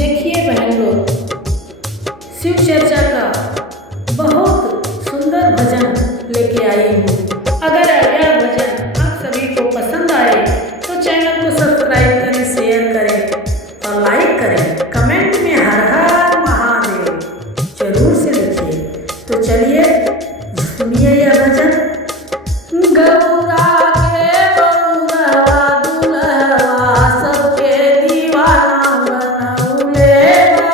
देखिए बहन लोग, शिव चर्चा का बहुत सुंदर भजन लेके आई हूँ। अगर यह भजन आप सभी को पसंद आए तो चैनल को सब्सक्राइब करें, शेयर करें और लाइक करें। कमेंट में हर हर महादेव जरूर से लिखिए। तो चलिए सुनिए यह भजन। गौरा के बउरवा दुल्हवा सबके दीवाना बनौले बा।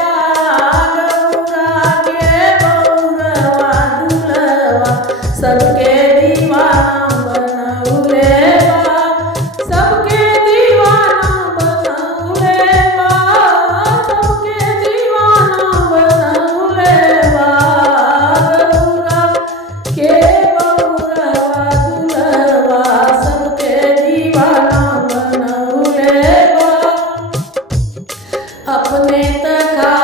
गौरा के बउरवा दुल्हवा सबके दीवाना बनौले बा। सबके दीवाना बनौले बा। सबके दीवाना बनौले बा। गौरा के बउरवा दुल्हवा सबके दीवाना बनौले बा। अपने तका